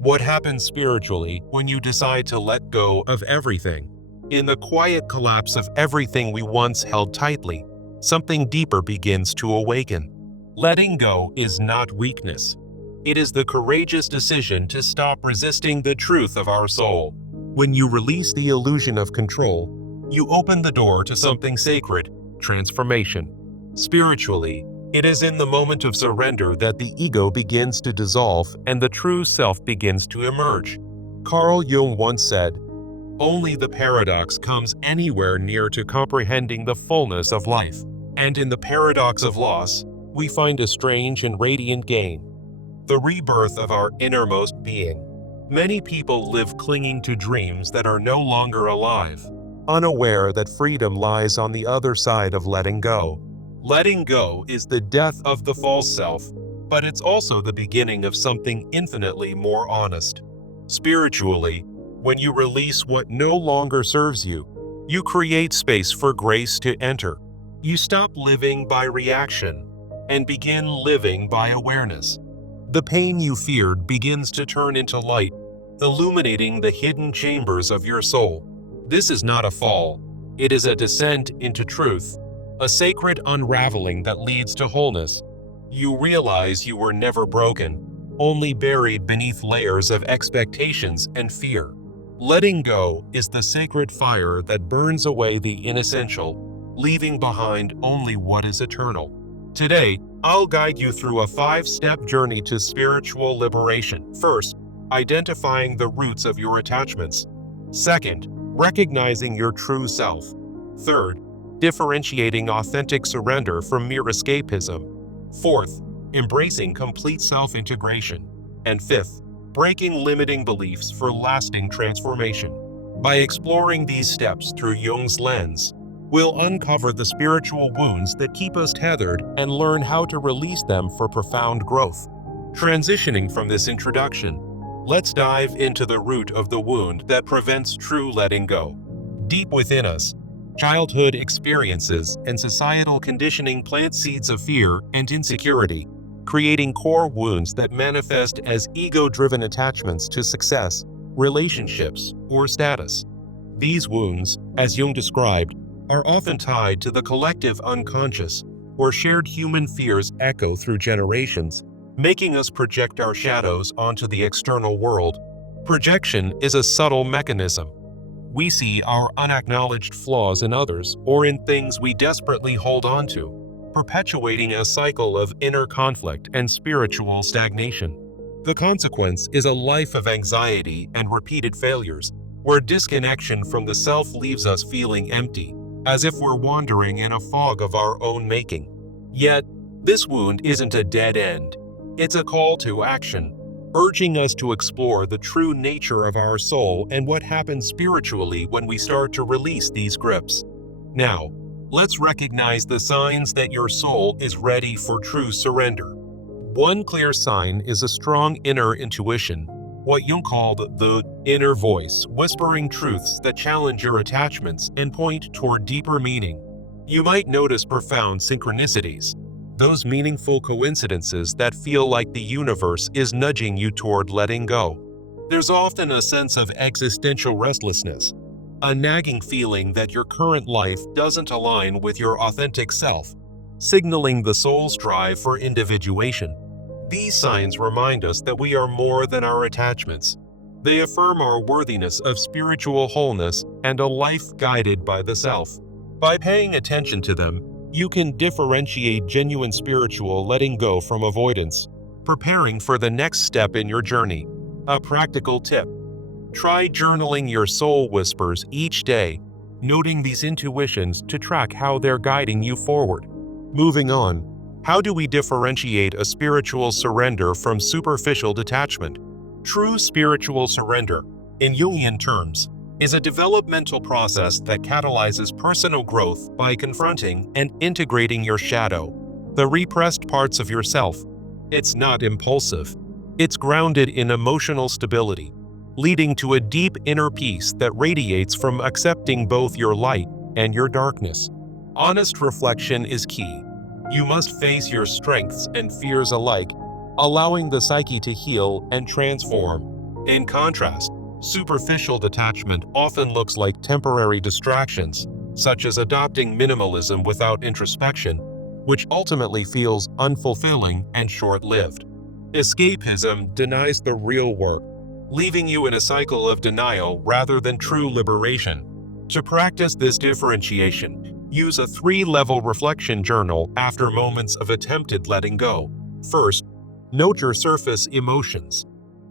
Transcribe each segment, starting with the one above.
What happens spiritually when you decide to let go of everything? In the quiet collapse of everything we once held tightly, something deeper begins to awaken. Letting go is not weakness. It is the courageous decision to stop resisting the truth of our soul. When you release the illusion of control, you open the door to something sacred, transformation. Spiritually, it is in the moment of surrender that the ego begins to dissolve and the true self begins to emerge. Carl Jung once said, "Only the paradox comes anywhere near to comprehending the fullness of life. And in the paradox of loss, we find a strange and radiant gain, the rebirth of our innermost being." Many people live clinging to dreams that are no longer alive, unaware that freedom lies on the other side of letting go. Letting go is the death of the false self, but it's also the beginning of something infinitely more honest. Spiritually, when you release what no longer serves you, you create space for grace to enter. You stop living by reaction and begin living by awareness. The pain you feared begins to turn into light, illuminating the hidden chambers of your soul. This is not a fall. It is a descent into truth, a sacred unraveling that leads to wholeness. You realize you were never broken, only buried beneath layers of expectations and fear. Letting go is the sacred fire that burns away the inessential, leaving behind only what is eternal. Today, I'll guide you through a 5-step journey to spiritual liberation. First, identifying the roots of your attachments. Second, recognizing your true self. Third, differentiating authentic surrender from mere escapism. Fourth, embracing complete self-integration. And fifth, breaking limiting beliefs for lasting transformation. By exploring these steps through Jung's lens, we'll uncover the spiritual wounds that keep us tethered and learn how to release them for profound growth. Transitioning from this introduction, let's dive into the root of the wound that prevents true letting go. Deep within us, childhood experiences and societal conditioning plant seeds of fear and insecurity, creating core wounds that manifest as ego-driven attachments to success, relationships, or status. These wounds, as Jung described, are often tied to the collective unconscious, where shared human fears echo through generations, making us project our shadows onto the external world. Projection is a subtle mechanism. We see our unacknowledged flaws in others or in things we desperately hold on to, perpetuating a cycle of inner conflict and spiritual stagnation. The consequence is a life of anxiety and repeated failures, where disconnection from the self leaves us feeling empty, as if we're wandering in a fog of our own making. Yet, this wound isn't a dead end. It's a call to action, urging us to explore the true nature of our soul and what happens spiritually when we start to release these grips. Now, let's recognize the signs that your soul is ready for true surrender. One clear sign is a strong inner intuition, what Jung called the inner voice, whispering truths that challenge your attachments and point toward deeper meaning. You might notice profound synchronicities, those meaningful coincidences that feel like the universe is nudging you toward letting go. There's often a sense of existential restlessness, a nagging feeling that your current life doesn't align with your authentic self, signaling the soul's drive for individuation. These signs remind us that we are more than our attachments. They affirm our worthiness of spiritual wholeness and a life guided by the self. By paying attention to them, you can differentiate genuine spiritual letting go from avoidance, preparing for the next step in your journey. A practical tip: try journaling your soul whispers each day, noting these intuitions to track how they're guiding you forward. Moving on, how do we differentiate a spiritual surrender from superficial detachment? True spiritual surrender, in Jungian terms, is a developmental process that catalyzes personal growth by confronting and integrating your shadow, the repressed parts of yourself. It's not impulsive. It's grounded in emotional stability, leading to a deep inner peace that radiates from accepting both your light and your darkness. Honest reflection is key. You must face your strengths and fears alike, allowing the psyche to heal and transform. In contrast, superficial detachment often looks like temporary distractions, such as adopting minimalism without introspection, which ultimately feels unfulfilling and short-lived. Escapism denies the real work, leaving you in a cycle of denial rather than true liberation. To practice this differentiation, use a 3-level reflection journal after moments of attempted letting go. First, note your surface emotions.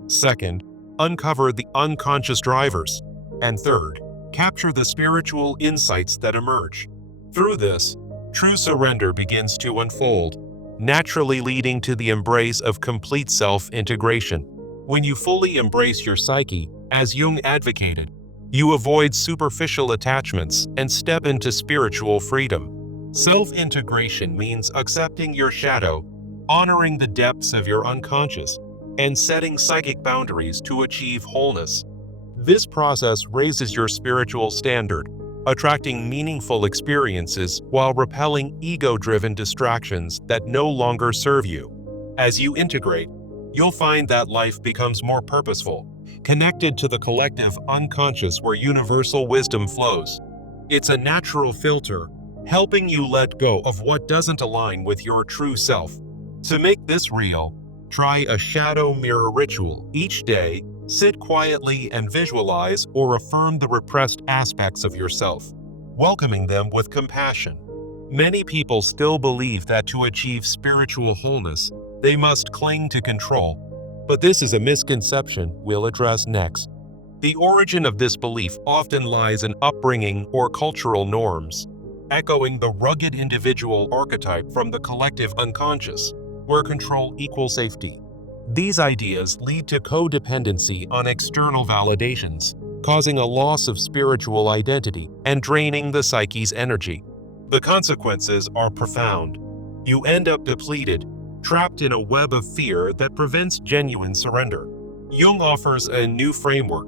Second, uncover the unconscious drivers. And third, capture the spiritual insights that emerge. Through this, true surrender begins to unfold, naturally leading to the embrace of complete self-integration. When you fully embrace your psyche, as Jung advocated, you avoid superficial attachments and step into spiritual freedom. Self-integration means accepting your shadow, honoring the depths of your unconscious, and setting psychic boundaries to achieve wholeness. This process raises your spiritual standard, attracting meaningful experiences while repelling ego-driven distractions that no longer serve you. As you integrate, you'll find that life becomes more purposeful, connected to the collective unconscious where universal wisdom flows. It's a natural filter, helping you let go of what doesn't align with your true self. To make this real, try a shadow mirror ritual. Each day, sit quietly and visualize or affirm the repressed aspects of yourself, welcoming them with compassion. Many people still believe that to achieve spiritual wholeness, they must cling to control, but this is a misconception we'll address next. The origin of this belief often lies in upbringing or cultural norms, echoing the rugged individual archetype from the collective unconscious, where control equals safety. These ideas lead to codependency on external validations, causing a loss of spiritual identity and draining the psyche's energy. The consequences are profound. You end up depleted, trapped in a web of fear that prevents genuine surrender. Jung offers a new framework: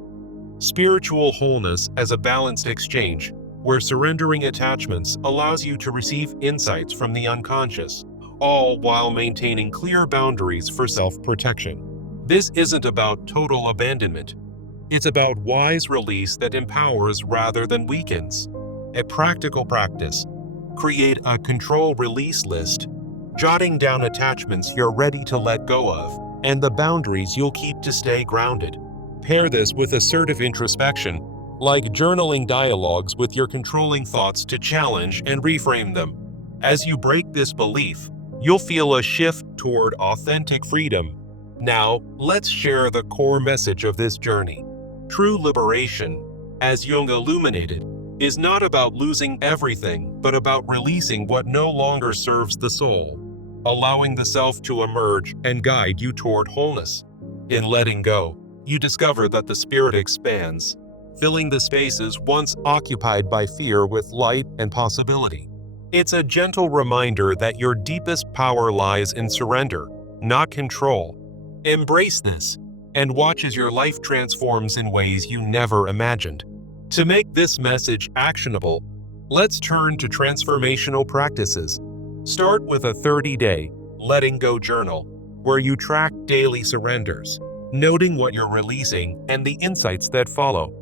spiritual wholeness as a balanced exchange, where surrendering attachments allows you to receive insights from the unconscious, all while maintaining clear boundaries for self-protection. This isn't about total abandonment. It's about wise release that empowers rather than weakens. A practical practice: create a control-release list, jotting down attachments you're ready to let go of, and the boundaries you'll keep to stay grounded. Pair this with assertive introspection, like journaling dialogues with your controlling thoughts to challenge and reframe them. As you break this belief, you'll feel a shift toward authentic freedom. Now, let's share the core message of this journey. True liberation, as Jung illuminated, is not about losing everything, but about releasing what no longer serves the soul, allowing the self to emerge and guide you toward wholeness. In letting go, you discover that the spirit expands, filling the spaces once occupied by fear with light and possibility. It's a gentle reminder that your deepest power lies in surrender, not control. Embrace this, and watch as your life transforms in ways you never imagined. To make this message actionable, let's turn to transformational practices. Start with a 30-day letting go journal, where you track daily surrenders, noting what you're releasing and the insights that follow.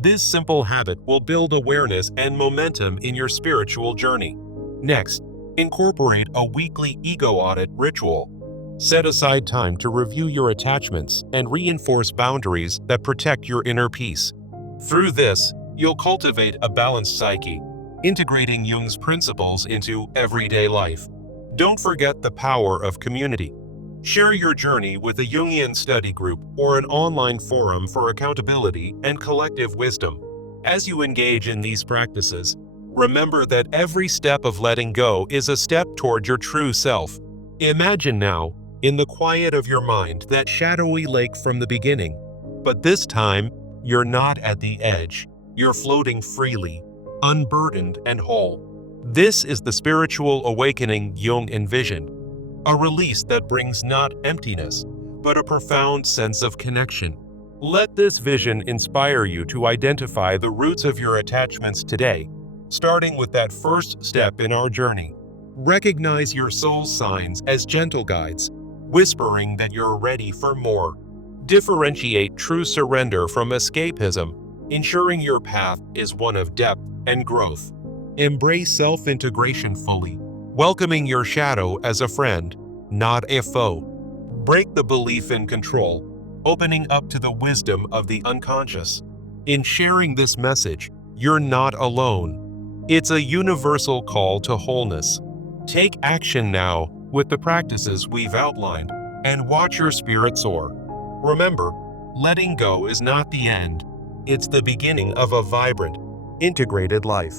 This simple habit will build awareness and momentum in your spiritual journey. Next, incorporate a weekly ego audit ritual. Set aside time to review your attachments and reinforce boundaries that protect your inner peace. Through this, you'll cultivate a balanced psyche, integrating Jung's principles into everyday life. Don't forget the power of community. Share your journey with a Jungian study group or an online forum for accountability and collective wisdom. As you engage in these practices, remember that every step of letting go is a step toward your true self. Imagine now, in the quiet of your mind, that shadowy lake from the beginning. But this time, you're not at the edge. You're floating freely, unburdened and whole. This is the spiritual awakening Jung envisioned. A release that brings not emptiness, but a profound sense of connection. Let this vision inspire you to identify the roots of your attachments today, starting with that first step in our journey. Recognize your soul's signs as gentle guides, whispering that you're ready for more. Differentiate true surrender from escapism, ensuring your path is one of depth and growth. Embrace self-integration fully, welcoming your shadow as a friend, not a foe. Break the belief in control, opening up to the wisdom of the unconscious. In sharing this message, you're not alone. It's a universal call to wholeness. Take action now with the practices we've outlined and watch your spirit soar. Remember, letting go is not the end. It's the beginning of a vibrant, integrated life.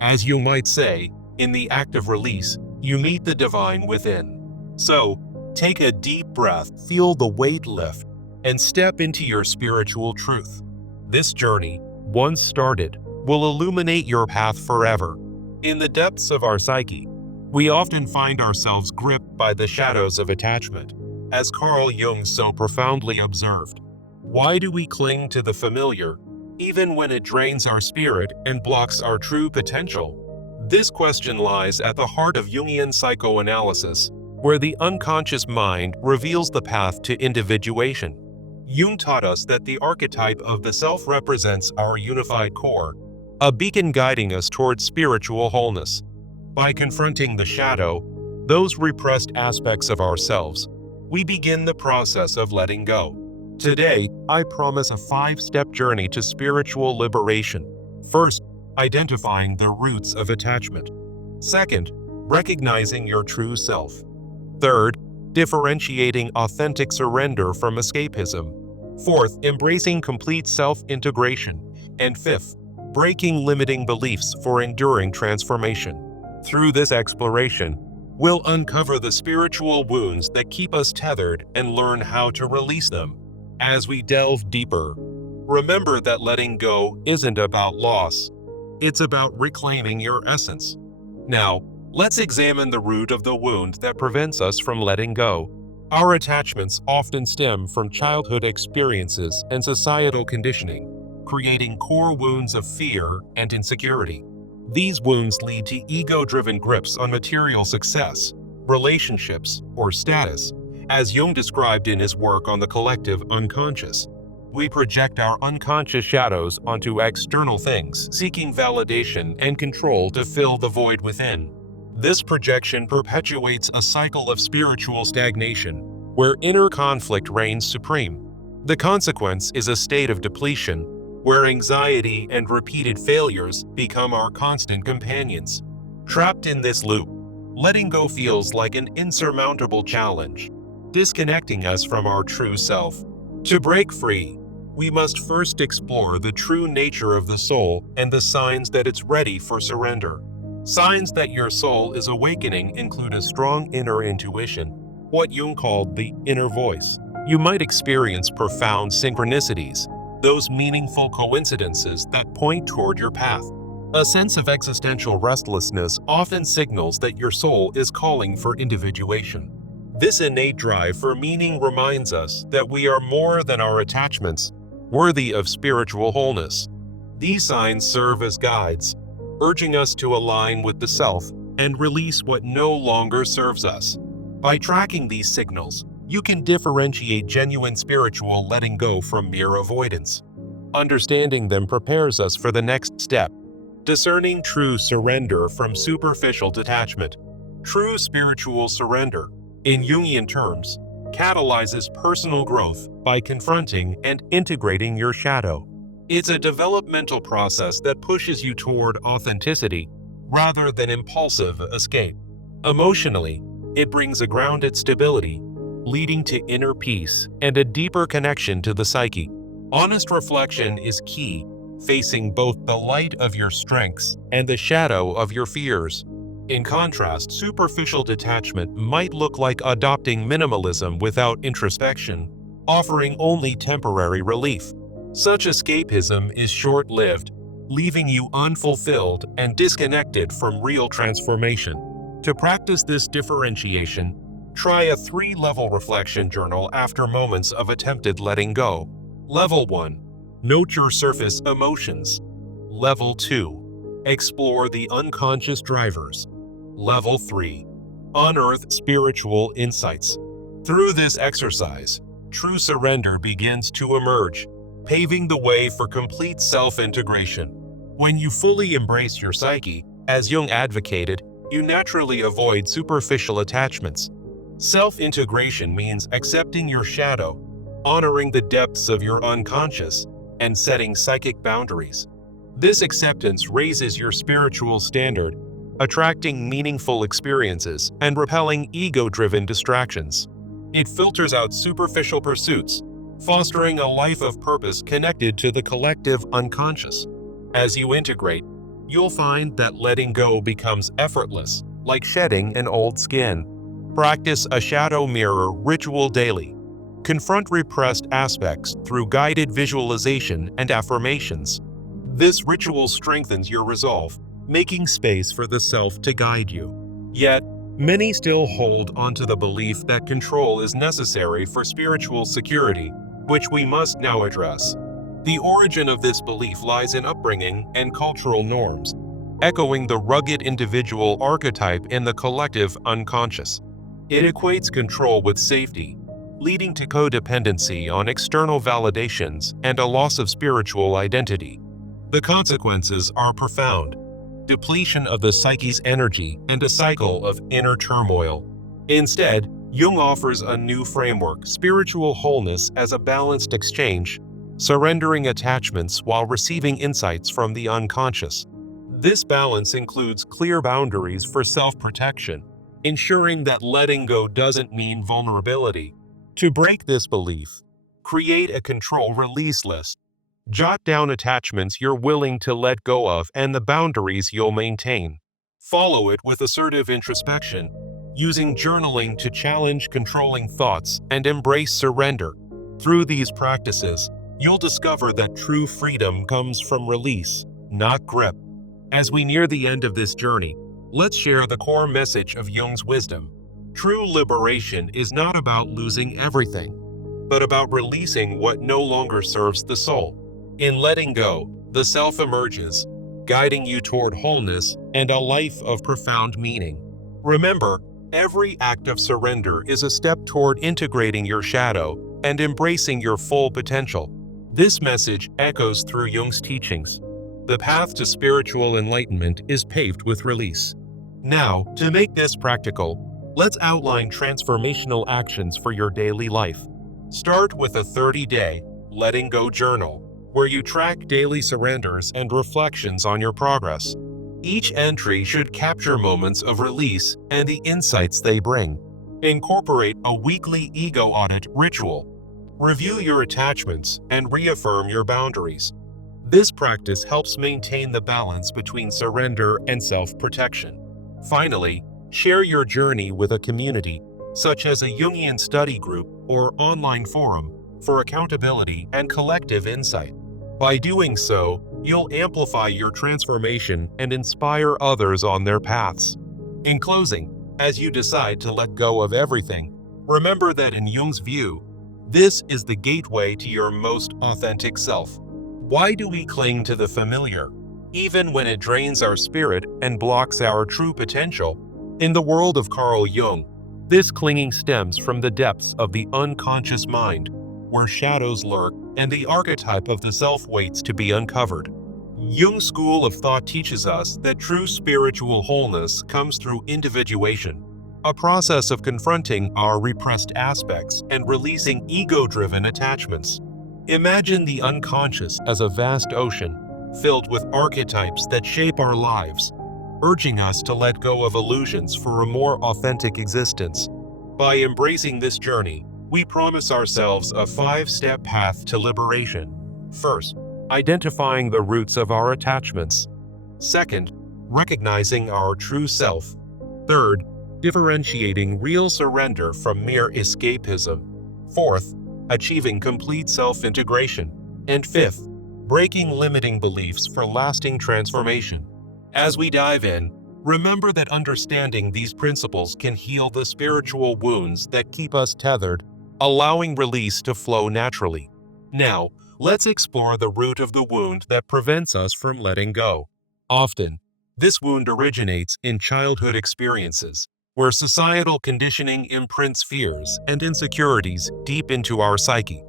As you might say, in the act of release, you meet the divine within. So, take a deep breath, feel the weight lift, and step into your spiritual truth. This journey, once started, will illuminate your path forever. In the depths of our psyche, we often find ourselves gripped by the shadows of attachment, as Carl Jung so profoundly observed. Why do we cling to the familiar, even when it drains our spirit and blocks our true potential? This question lies at the heart of Jungian psychoanalysis, where the unconscious mind reveals the path to individuation. Jung taught us that the archetype of the self represents our unified core, a beacon guiding us towards spiritual wholeness. By confronting the shadow, those repressed aspects of ourselves, we begin the process of letting go. Today, I promise a 5-step journey to spiritual liberation. First, identifying the roots of attachment. Second, recognizing your true self. Third, differentiating authentic surrender from escapism. Fourth, embracing complete self-integration. And fifth, breaking limiting beliefs for enduring transformation. Through this exploration, we'll uncover the spiritual wounds that keep us tethered and learn how to release them. As we delve deeper, remember that letting go isn't about loss. It's about reclaiming your essence. Now, let's examine the root of the wound that prevents us from letting go. Our attachments often stem from childhood experiences and societal conditioning, creating core wounds of fear and insecurity. These wounds lead to ego-driven grips on material success, relationships, or status, as Jung described in his work on the collective unconscious. We project our unconscious shadows onto external things, seeking validation and control to fill the void within. This projection perpetuates a cycle of spiritual stagnation, where inner conflict reigns supreme. The consequence is a state of depletion, where anxiety and repeated failures become our constant companions. Trapped in this loop, letting go feels like an insurmountable challenge, disconnecting us from our true self. To break free, we must first explore the true nature of the soul and the signs that it's ready for surrender. Signs that your soul is awakening include a strong inner intuition, what Jung called the inner voice. You might experience profound synchronicities, those meaningful coincidences that point toward your path. A sense of existential restlessness often signals that your soul is calling for individuation. This innate drive for meaning reminds us that we are more than our attachments, worthy of spiritual wholeness. These signs serve as guides, urging us to align with the self and release what no longer serves us. By tracking these signals, you can differentiate genuine spiritual letting go from mere avoidance. Understanding them prepares us for the next step, discerning true surrender from superficial detachment. True spiritual surrender, in Jungian terms, catalyzes personal growth by confronting and integrating your shadow. It's a developmental process that pushes you toward authenticity rather than impulsive escape. Emotionally, it brings a grounded stability, leading to inner peace and a deeper connection to the psyche. Honest reflection is key, facing both the light of your strengths and the shadow of your fears. In contrast, superficial detachment might look like adopting minimalism without introspection, offering only temporary relief. Such escapism is short-lived, leaving you unfulfilled and disconnected from real transformation. To practice this differentiation, try a 3-level reflection journal after moments of attempted letting go. Level 1. Note your surface emotions. Level 2. Explore the unconscious drivers. Level 3. Unearth spiritual insights. Through this exercise, true surrender begins to emerge, paving the way for complete self-integration. When you fully embrace your psyche, as Jung advocated, you naturally avoid superficial attachments. Self-integration means accepting your shadow, honoring the depths of your unconscious, and setting psychic boundaries. This acceptance raises your spiritual standard, attracting meaningful experiences and repelling ego-driven distractions. It filters out superficial pursuits, fostering a life of purpose connected to the collective unconscious. As you integrate, you'll find that letting go becomes effortless, like shedding an old skin. Practice a shadow mirror ritual daily. Confront repressed aspects through guided visualization and affirmations. This ritual strengthens your resolve, making space for the self to guide you. Yet, many still hold onto the belief that control is necessary for spiritual security, which we must now address. The origin of this belief lies in upbringing and cultural norms, echoing the rugged individual archetype in the collective unconscious. It equates control with safety, leading to codependency on external validations and a loss of spiritual identity. The consequences are profound: depletion of the psyche's energy and a cycle of inner turmoil. Instead, Jung offers a new framework: spiritual wholeness as a balanced exchange, surrendering attachments while receiving insights from the unconscious. This balance includes clear boundaries for self-protection, ensuring that letting go doesn't mean vulnerability. To break this belief, create a control release list. Jot down attachments you're willing to let go of and the boundaries you'll maintain. Follow it with assertive introspection, using journaling to challenge controlling thoughts and embrace surrender. Through these practices, you'll discover that true freedom comes from release, not grip. As we near the end of this journey, let's share the core message of Jung's wisdom. True liberation is not about losing everything, but about releasing what no longer serves the soul. In letting go, the self emerges, guiding you toward wholeness and a life of profound meaning. Remember, every act of surrender is a step toward integrating your shadow and embracing your full potential. This message echoes through Jung's teachings. The path to spiritual enlightenment is paved with release. Now, to make this practical, let's outline transformational actions for your daily life. Start with a 30-day letting go journal, where you track daily surrenders and reflections on your progress. Each entry should capture moments of release and the insights they bring. Incorporate a weekly ego audit ritual. Review your attachments and reaffirm your boundaries. This practice helps maintain the balance between surrender and self-protection. Finally, share your journey with a community, such as a Jungian study group or online forum, for accountability and collective insight. By doing so, you'll amplify your transformation and inspire others on their paths. In closing, as you decide to let go of everything, remember that in Jung's view, this is the gateway to your most authentic self. Why do we cling to the familiar, even when it drains our spirit and blocks our true potential? In the world of Carl Jung, this clinging stems from the depths of the unconscious mind, where shadows lurk and the archetype of the self waits to be uncovered. Jung's school of thought teaches us that true spiritual wholeness comes through individuation, a process of confronting our repressed aspects and releasing ego-driven attachments. Imagine the unconscious as a vast ocean filled with archetypes that shape our lives, urging us to let go of illusions for a more authentic existence. By embracing this journey, we promise ourselves a 5-step path to liberation. First, identifying the roots of our attachments. Second, recognizing our true self. Third, differentiating real surrender from mere escapism. Fourth, achieving complete self-integration. And fifth, breaking limiting beliefs for lasting transformation. As we dive in, remember that understanding these principles can heal the spiritual wounds that keep us tethered, allowing release to flow naturally. Now, let's explore the root of the wound that prevents us from letting go. Often, this wound originates in childhood experiences, where societal conditioning imprints fears and insecurities deep into our psyche.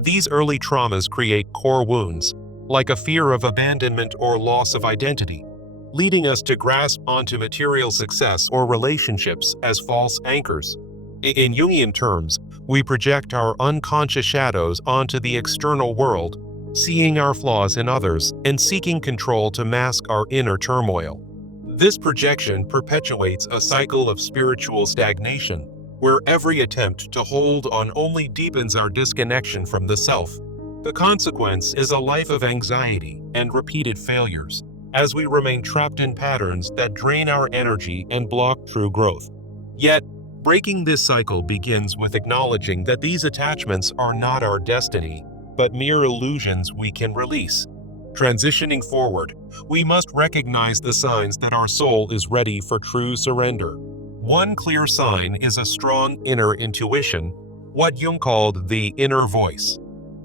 These early traumas create core wounds, like a fear of abandonment or loss of identity, leading us to grasp onto material success or relationships as false anchors. In Jungian terms, we project our unconscious shadows onto the external world, seeing our flaws in others and seeking control to mask our inner turmoil. This projection perpetuates a cycle of spiritual stagnation, where every attempt to hold on only deepens our disconnection from the self. The consequence is a life of anxiety and repeated failures, as we remain trapped in patterns that drain our energy and block true growth. Yet, breaking this cycle begins with acknowledging that these attachments are not our destiny, but mere illusions we can release. Transitioning forward, we must recognize the signs that our soul is ready for true surrender. One clear sign is a strong inner intuition, what Jung called the inner voice,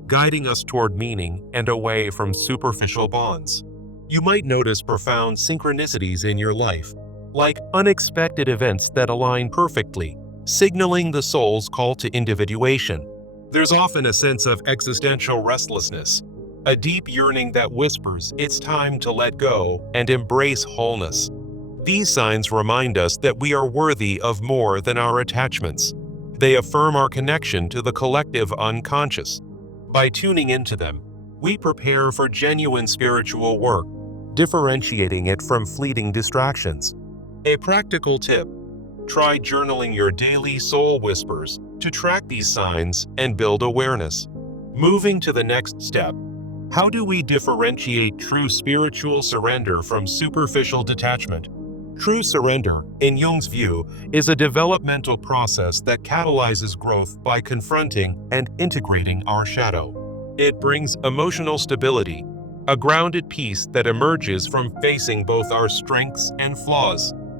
guiding us toward meaning and away from superficial bonds. You might notice profound synchronicities in your life, like unexpected events that align perfectly, signaling the soul's call to individuation. There's often a sense of existential restlessness, a deep yearning that whispers it's time to let go and embrace wholeness. These signs remind us that we are worthy of more than our attachments. They affirm our connection to the collective unconscious. By tuning into them, we prepare for genuine spiritual work, differentiating it from fleeting distractions. A practical tip: try journaling your daily soul whispers to track these signs and build awareness. Moving to the next step, how do we differentiate true spiritual surrender from superficial detachment? True surrender, in Jung's view, is a developmental process that catalyzes growth by confronting and integrating our shadow. It brings emotional stability, a grounded peace that emerges from facing both our strengths and flaws.